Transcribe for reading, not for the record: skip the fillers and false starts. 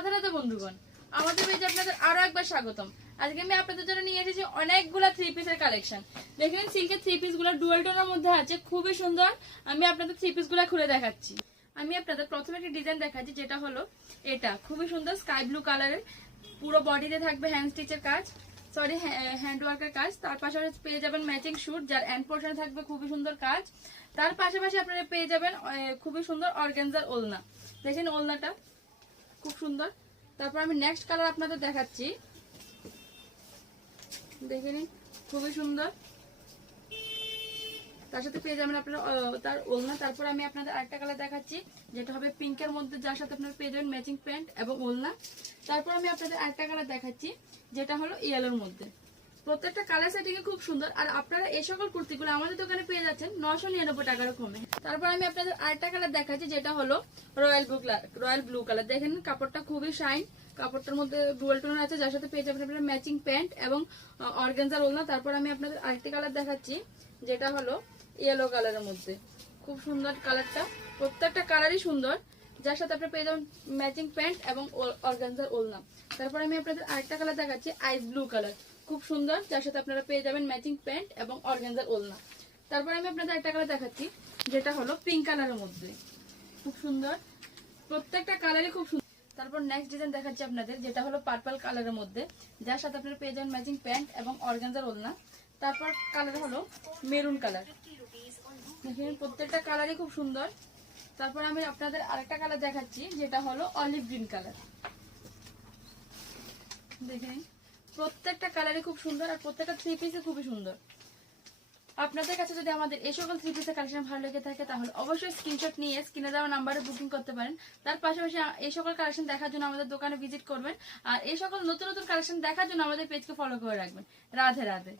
রাধে রাধে বন্ধুগণ, আমাদের পেজে আপনাদের আরো একবার স্বাগতম। আজকে আমি আপনাদের জন্য নিয়ে এসেছি অনেকগুলা থ্রি পিসের কালেকশন। দেখেন সিল্কের থ্রি পিস গুলো ডুয়াল টোনের মধ্যে আছে, খুবই সুন্দর। আমি আপনাদের থ্রি পিস গুলা খুলে দেখাচ্ছি। আমি আপনাদের প্রথমে একটা ডিজাইন দেখাচ্ছি, যেটা হলো এটা খুবই সুন্দর স্কাই ব্লু কালারের, পুরো বডিতে থাকবে হ্যান্ড স্টিচের কাজ, সরি হ্যান্ড ওয়ার্কের কাজ। তার পাশাপাশি পেয়ে যাবেন ম্যাচিং শুট, যার এন্ড পোর্শনে থাকবে খুবই সুন্দর কাজ। তার পাশাপাশি আপনারা পেয়ে যাবেন খুবই সুন্দর অর্গানজার ওলনা। দেখেন ওলনাটা খুব সুন্দর। তারপর আমি নেক্সট কালার আপনাদের দেখাচ্ছি, দেখে নিন, খুবই সুন্দর। তার সাথে পেয়ে যাবেন আপনারা তার ওলনা। তারপর আমি আপনাদের আরেকটা কালার দেখাচ্ছি, যেটা হবে পিঙ্কের মধ্যে, যার সাথে আপনারা পেয়ে যাবেন ম্যাচিং প্যান্ট এবং ওলনা। তারপর আমি আপনাদের আরেকটা কালার দেখাচ্ছি, যেটা হলো ইয়েলোর মধ্যে। প্রত্যেকটা কালার সেটিং খুব সুন্দর। আর আপনারা এই সকল কুর্তিগুলো আমাদের দোকানে পেয়ে যাচ্ছেন 999 টাকার কমে। তারপর আমি আপনাদের আরেকটা কালার দেখাচ্ছি, যেটা হলো রয়্যাল ব্লু কালার। দেখেন কাপড়টা খুবই শাইন, কাপড়টার মধ্যে ডুয়াল টোন আছে, যার সাথে পেয়ে যাবেন আপনারা ম্যাচিং প্যান্ট এবং অর্গানজার ওলনা। তারপর আমি আপনাদের আরেকটি কালার দেখাচ্ছি, যেটা হলো ইয়েলো কালারের মধ্যে। খুব সুন্দর কালারটা, প্রত্যেকটা কালারই সুন্দর, যার সাথে আপনারা পেয়ে যাবেন ম্যাচিং প্যান্ট এবং অর্গানজার ওলনা। তারপর আমি আপনাদের আরেকটা কালার দেখাচ্ছি, আইস ব্লু কালার, খুব সুন্দর, যার সাথে আপনারা পেয়ে যাবেন ম্যাচিং প্যান্ট এবং অর্গানজার ওলনা। তারপর আমি আপনাদের একটা কালার দেখাচ্ছি, যেটা হলো পিঙ্ক কালারের মধ্যে, খুব সুন্দর, প্রত্যেকটা কালারই খুব সুন্দর। তারপর নেক্সট ডিজাইন দেখাচ্ছি আপনাদের, যেটা হলো পার্পল কালারের মধ্যে, যার সাথে আপনারা পেয়ে যাবেন ম্যাচিং প্যান্ট এবং অর্গানজার ওলনা। তারপর কালার হলো মেরুন কালার। দেখেন প্রত্যেকটা কালারই খুব সুন্দর। তারপর আমি আপনাদের আরেকটা কালার দেখাচ্ছি, যেটা হলো অলিভ গ্রিন কালার। দেখেন প্রত্যেকটা কালারই খুব সুন্দর, আর প্রত্যেকটা থ্রি পিসে খুবই সুন্দর। আপনাদের কাছে যদি আমাদের এই সকল থ্রি পিসের কালেকশন ভালো লেগে থাকে, তাহলে অবশ্যই স্ক্রিনশট নিয়ে স্ক্রিনে দেওয়া নাম্বারে বুকিং করতে পারেন। তার পাশাপাশি এই সকল কালেকশন দেখার জন্য আমাদের দোকানে ভিজিট করবেন, আর এই সকল নতুন নতুন কালেকশন দেখার জন্য আমাদের পেজকে ফলো করে রাখবেন। রাধে রাধে।